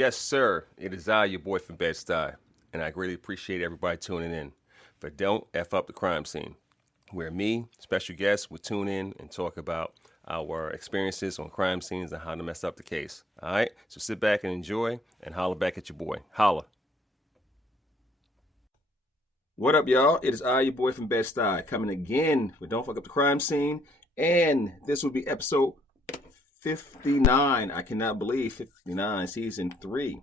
Yes, sir. It is I, your boy from Bed-Stuy, and I greatly appreciate everybody tuning in for Don't F Up the Crime Scene, where me, special guests, will tune in and talk about our experiences on crime scenes and how to mess up the case. All right? So sit back and enjoy and holler back at your boy. Holla. What up, y'all? It is I, your boy from Bed-Stuy, coming again with Don't Fuck Up the Crime Scene, and this will be episode 59. I cannot believe 59, season 3.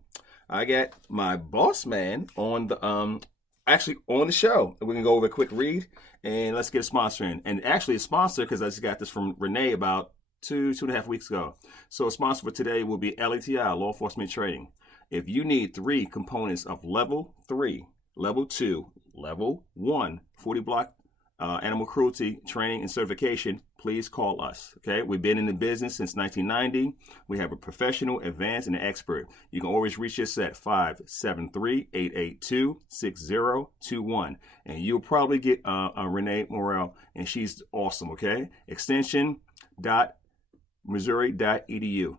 I got my boss man on the actually on the show. We're gonna go over a quick read and let's get a sponsor in. And actually a sponsor, because I just got this from Renee about two and a half weeks ago. So a sponsor for today will be LETI, Law Enforcement Training. If you need 3 components of level 3, level 2, level 1, 40 block animal cruelty training and certification, please call us. Okay, we've been in the business since 1990. We have a professional, advanced, and an expert. You can always reach us at 573-882-6021, and you'll probably get Renee Morel, and she's awesome. Okay, extension.missouri.edu.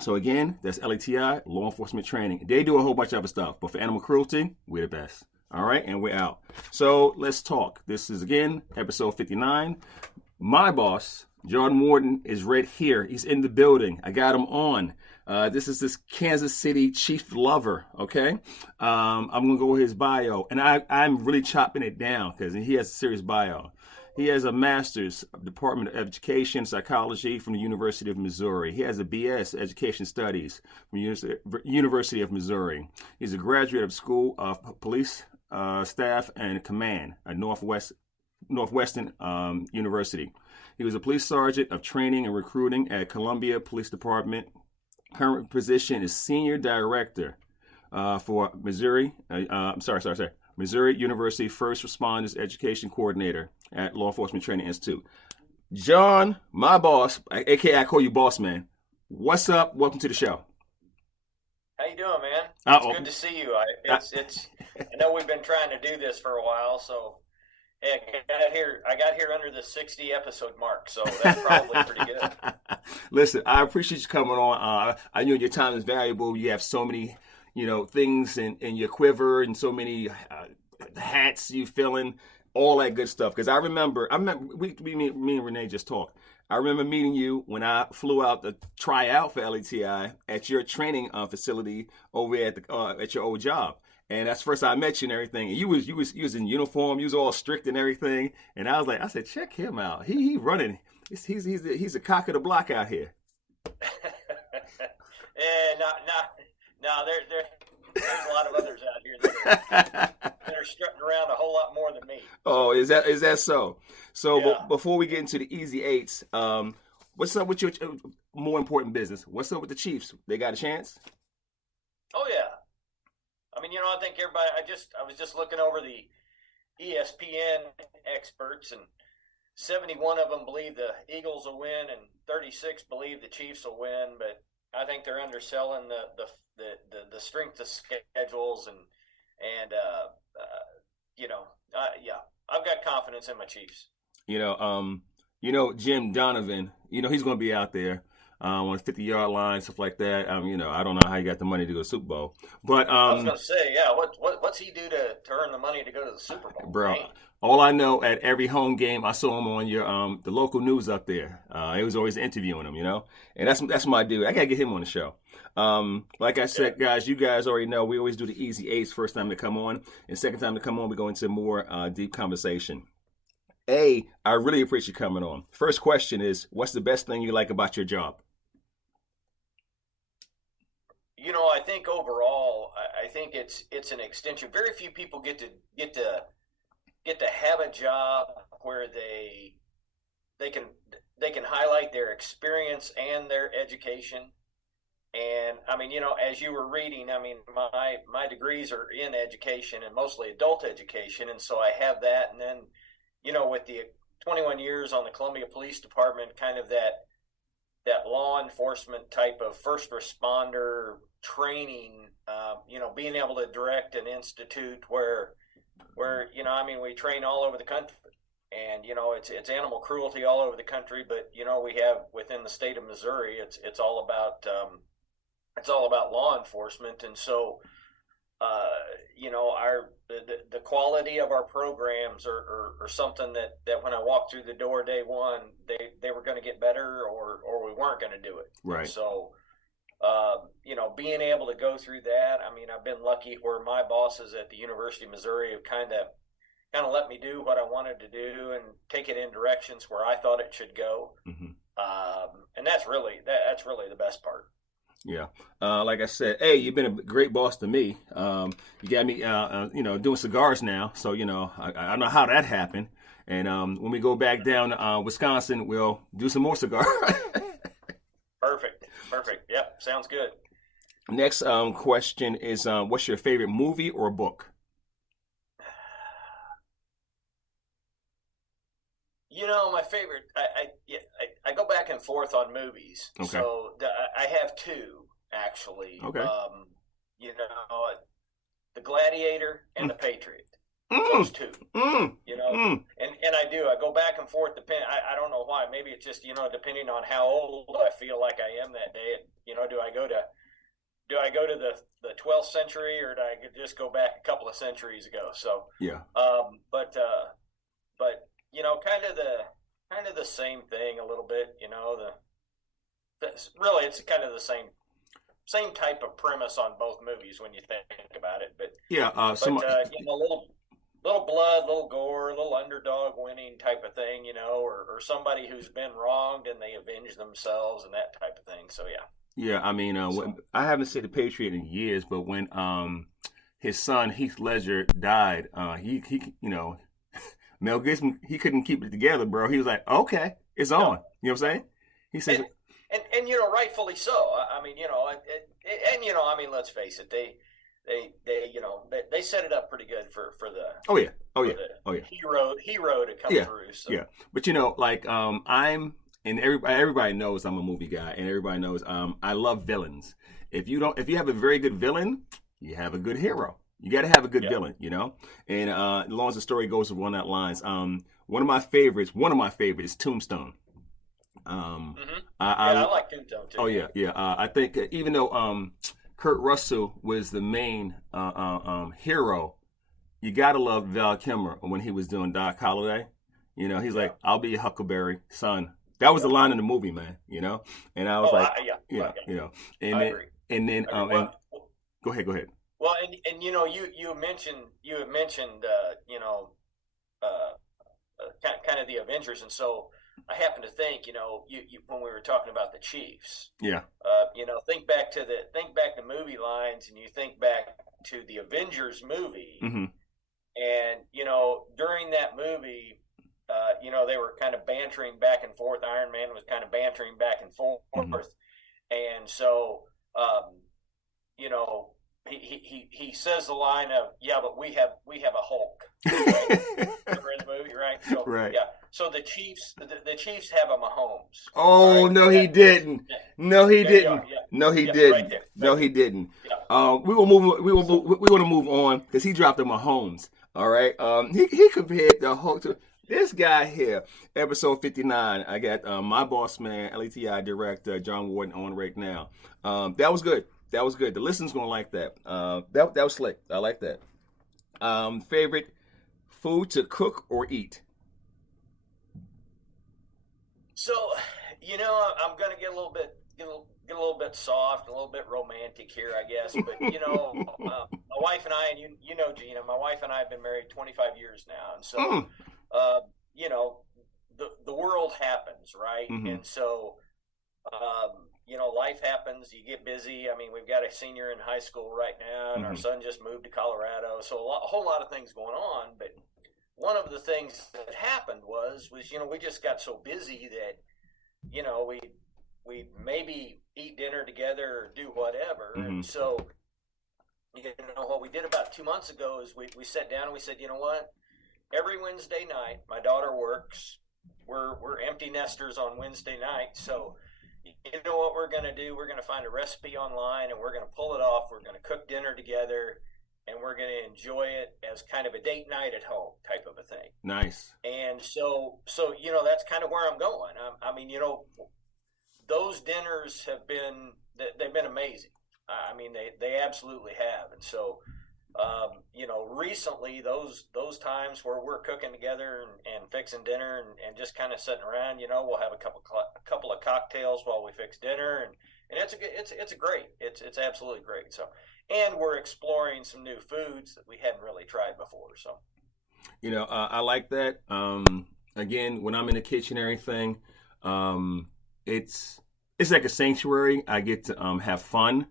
So again, that's LETI, Law Enforcement Training. They do a whole bunch of other stuff, but for animal cruelty, we're the best. All right, and we're out. So let's talk. This is, again, episode 59. My boss, Jordan Worden, is right here. He's in the building. I got him on. This Kansas City Chief Lover, okay? I'm going to go with his bio. And I'm really chopping it down because he has a serious bio. He has a master's of Department of Education Psychology from the University of Missouri. He has a BS Education Studies from University of Missouri. He's a graduate of School of Police Staff and Command at Northwestern University. He was a police sergeant of training and recruiting at Columbia Police Department. Current position is Senior Director for Missouri. Missouri University First Responders Education Coordinator at Law Enforcement Training Institute. John, my boss, aka I call you boss man. What's up? Welcome to the show. How you doing, man? It's good to see you. I know we've been trying to do this for a while, so hey, I got here under the 60 episode mark, so that's probably pretty good. Listen, I appreciate you coming on. I know your time is valuable. You have so many, things in your quiver and so many hats you filling, all that good stuff. Because I remember me and Renee just talked. I remember meeting you when I flew out to try out for LETI at your training facility over at your old job. And that's the first time I met you and everything. And you was in uniform. You was all strict and everything. And I said, check him out. He running. He's a cock of the block out here. No. There's a lot of others out here that are strutting around a whole lot more than me. Oh, is that so? So yeah. Before we get into the easy eights, what's up with your more important business? What's up with the Chiefs? They got a chance? Oh yeah. I mean, I think everybody. I was just looking over the ESPN experts, and 71 of them believe the Eagles will win, and 36 believe the Chiefs will win. But I think they're underselling the strength of schedules, and I've got confidence in my Chiefs. Jim Donovan. He's going to be out there. On the 50-yard line, stuff like that. I don't know how he got the money to go to the Super Bowl. But I was going to say, yeah, what's he do to earn the money to go to the Super Bowl? Bro, right? All I know, at every home game, I saw him on your the local news up there. He was always interviewing him, and that's my dude. I got to get him on the show. Like I said, guys, you guys already know we always do the easy eights first time to come on, and second time to come on, we go into more deep conversation. I really appreciate you coming on. First question is, what's the best thing you like about your job? I think overall, I think it's an extension. Very few people get to have a job where they can highlight their experience and their education. And I mean, as you were reading, I mean, my degrees are in education and mostly adult education, and so I have that. And then, with the 21 years on the Columbia Police Department, kind of that law enforcement type of first responder training, being able to direct an institute where we train all over the country, and it's animal cruelty all over the country, but we have within the state of Missouri, it's all about it's all about law enforcement. And so, the quality of our programs are something that when I walked through the door day one, they were going to get better, or we weren't going to do it. Right. And so, being able to go through that, I mean, I've been lucky where my bosses at the University of Missouri have kind of let me do what I wanted to do and take it in directions where I thought it should go. Mm-hmm. And that's really the best part. Yeah. Like I said, hey, you've been a great boss to me. You got me, doing cigars now. So, I don't know how that happened. And when we go back down to Wisconsin, we'll do some more cigars. Perfect. Yep. Sounds good. Next question is, what's your favorite movie or book? My favorite, I go back and forth on movies. Okay. So I have two, actually. Okay. The Gladiator and The Patriot. Mm. Those two. Mm. And I go back and forth. I don't know why. Maybe it's just, depending on how old I feel like I am that day. Do I go to the 12th century, or do I just go back a couple of centuries ago? So Yeah. But kind of the same thing a little bit. Really it's kind of the same type of premise on both movies when you think about it. But yeah, a little blood, little gore, little underdog winning type of thing, or somebody who's been wronged and they avenge themselves and that type of thing. So yeah. Yeah, I mean, I haven't seen The Patriot in years, but when his son Heath Ledger died, he Mel Gibson, he couldn't keep it together, bro. He was like, "Okay, it's on." You know what I'm saying? He said, and rightfully so. I mean, let's face it, they set it up pretty good for the hero to come through. So. Yeah, but I'm. And everybody knows I'm a movie guy, and everybody knows I love villains. If you have a very good villain, you have a good hero. You got to have a good villain, And as long as the story goes along that lines, one of my favorites is Tombstone. I like Tombstone too. Oh yeah. I think even though Kurt Russell was the main hero, you got to love Val Kilmer when he was doing Doc Holliday. He's like, "I'll be a Huckleberry, son." That was the line in the movie, man. And I was and then go ahead. Well, and you mentioned kind of the Avengers, and so I happen to think you when we were talking about the Chiefs, think back to movie lines, and you think back to the Avengers movie, mm-hmm. and during that movie. They were kind of bantering back and forth. Iron Man was kind of bantering back and forth, mm-hmm. and so, he says the line of, "Yeah, but we have a Hulk." Right? Remember in the movie, right? So, right. Yeah. So the Chiefs have a Mahomes. Oh right? No, he didn't. No, he didn't. Yeah. No, he didn't. Right there. No, he didn't. Yeah. We want to move on because he dropped the Mahomes. All right. He compared the Hulk to. This guy here, episode 59, I got my boss man, LETI director, John Worden on right now. That was good. The listeners going to like that. That was slick. I like that. Favorite food to cook or eat? So, I'm going to get a little bit soft, a little bit romantic here, I guess. But, my wife and I, and Gina, my wife and I have been married 25 years now. And so... the world happens, right? Mm-hmm. And so, life happens. You get busy. I mean, we've got a senior in high school right now, and mm-hmm. our son just moved to Colorado. So a whole lot of things going on. But one of the things that happened was we just got so busy that, we maybe eat dinner together or do whatever. Mm-hmm. And so, what we did about 2 months ago is we sat down and we said, you know what? Every Wednesday night, my daughter works. We're empty nesters on Wednesday night, so you know what we're going to do? We're going to find a recipe online, and we're going to pull it off. We're going to cook dinner together, and we're going to enjoy it as kind of a date night at home type of a thing. Nice. And so that's kind of where I'm going. I mean, those dinners they've been amazing. I mean, they absolutely have. And so, recently those times where we're cooking together and fixing dinner and just kind of sitting around, we'll have a couple of cocktails while we fix dinner, and it's absolutely great. So, and we're exploring some new foods that we hadn't really tried before. So, I like that. Again, when I'm in the kitchen and everything, it's like a sanctuary. I get to have fun.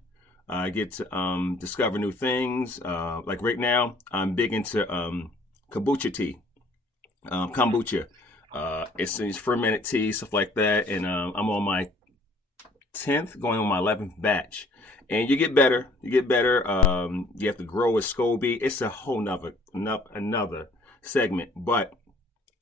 I get to discover new things. Like right now, I'm big into kombucha tea. Kombucha. It's fermented tea, stuff like that. And I'm on my 10th, going on my 11th batch. And you get better. You have to grow with SCOBY. It's a whole another segment. But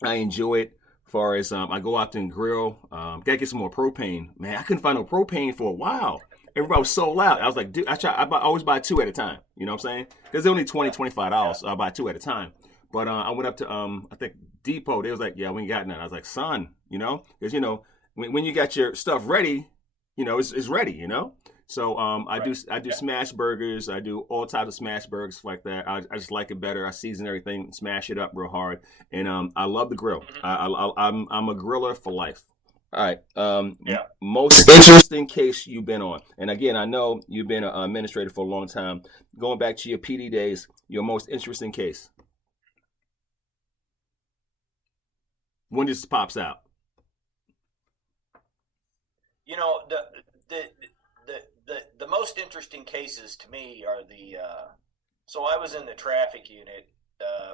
I enjoy it. As far as I go out there and grill, gotta get some more propane. Man, I couldn't find no propane for a while. Everybody was so loud. I was like, dude, I always buy 2 at a time. You know what I'm saying? Because they're only $25, so I buy 2 at a time. But I went up to, I think, Depot. They was like, yeah, we ain't got none. I was like, son, because, when you got your stuff ready, it's ready, So I do smash burgers. I do all types of smash burgers like that. I just like it better. I season everything, smash it up real hard, and I love the grill. I'm a griller for life. All right. Most interesting case you've been on, and again, I know you've been an administrator for a long time. Going back to your PD days, your most interesting case. When this pops out. The most interesting cases to me are so I was in the traffic unit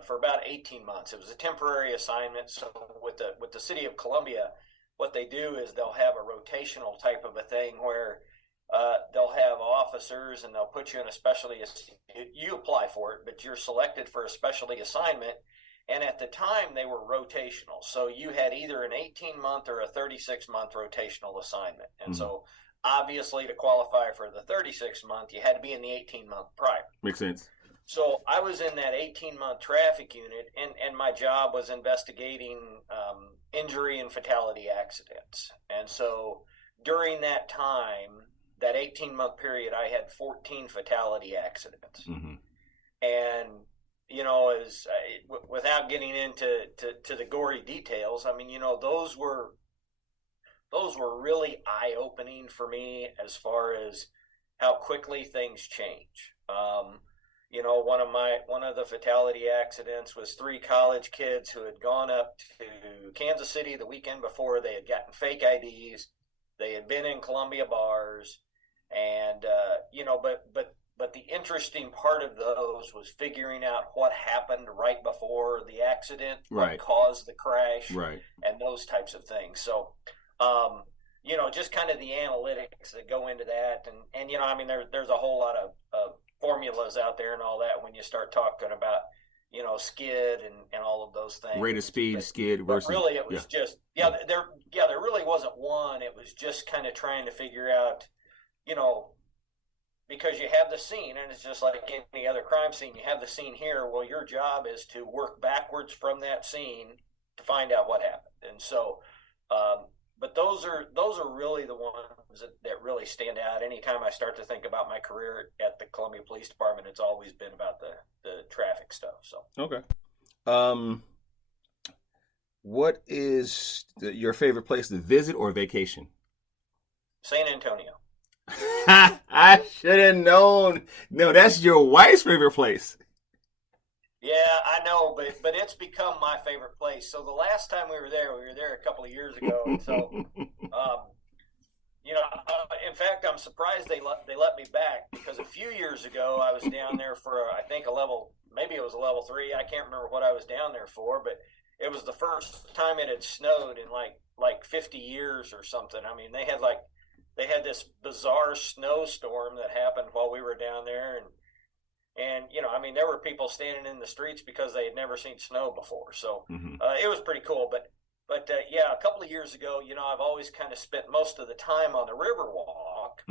for about 18 months. It was a temporary assignment. So with the city of Columbia, what they do is they'll have a rotational type of a thing where they'll have officers and they'll put you in a specialty. You apply for it, but you're selected for a specialty assignment. And at the time, they were rotational. So you had either an 18-month or a 36-month rotational assignment. And so obviously, to qualify for the 36-month, you had to be in the 18-month prior. Makes sense. So I was in that 18-month traffic unit, and my job was investigating injury and fatality accidents. And so during that time, that 18-month period, I had 14 fatality accidents. And, without getting into the gory details, I mean, those were really eye-opening for me as far as how quickly things change. One of the fatality accidents was 3 college kids who had gone up to Kansas City the weekend before. They had gotten fake IDs. They had been in Columbia bars, and but the interesting part of those was figuring out what happened right before the accident, what caused the crash, and those types of things. So, just kind of the analytics that go into that, and there's a whole lot of formulas out there and all that when you start talking about skid and all of those things. Rate of speed, skid versus. But really, it was just there really wasn't one. It was just kind of trying to figure out, because you have the scene, and it's just like any other crime scene. You have the scene here. Well, your job is to work backwards from that scene to find out what happened. And so, but those are really the ones that really stand out. Anytime I start to think about my career at the Columbia Police Department, it's always been about the traffic stuff. So okay, what is your favorite place to visit or vacation? San Antonio. I should have known. No, that's your wife's favorite place. Yeah, I know, but it's become my favorite place. So the last time we were there a couple of years ago. And so, in fact, I'm surprised they let me back, because a few years ago I was down there for I think maybe it was a level 3. I can't remember what I was down there for, but it was the first time it had snowed in like 50 years or something. I mean, they had this bizarre snowstorm that happened while we were down there, and there were people standing in the streets because they had never seen snow before. So it was pretty cool. But a couple of years ago, I've always kind of spent most of the time on the Riverwalk.